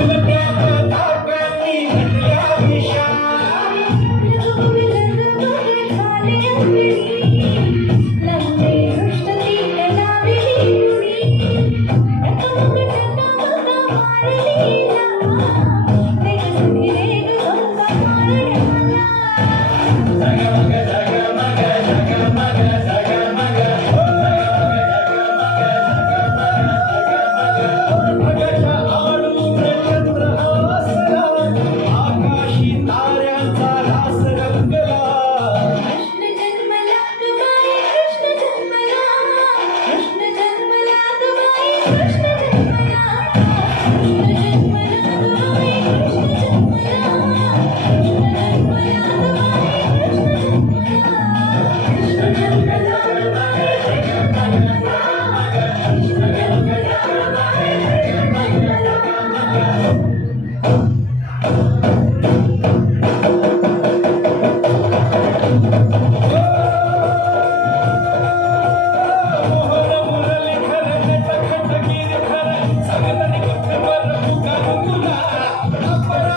Thank you.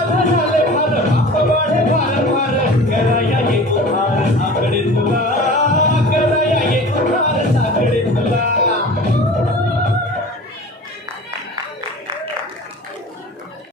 Hallelujah.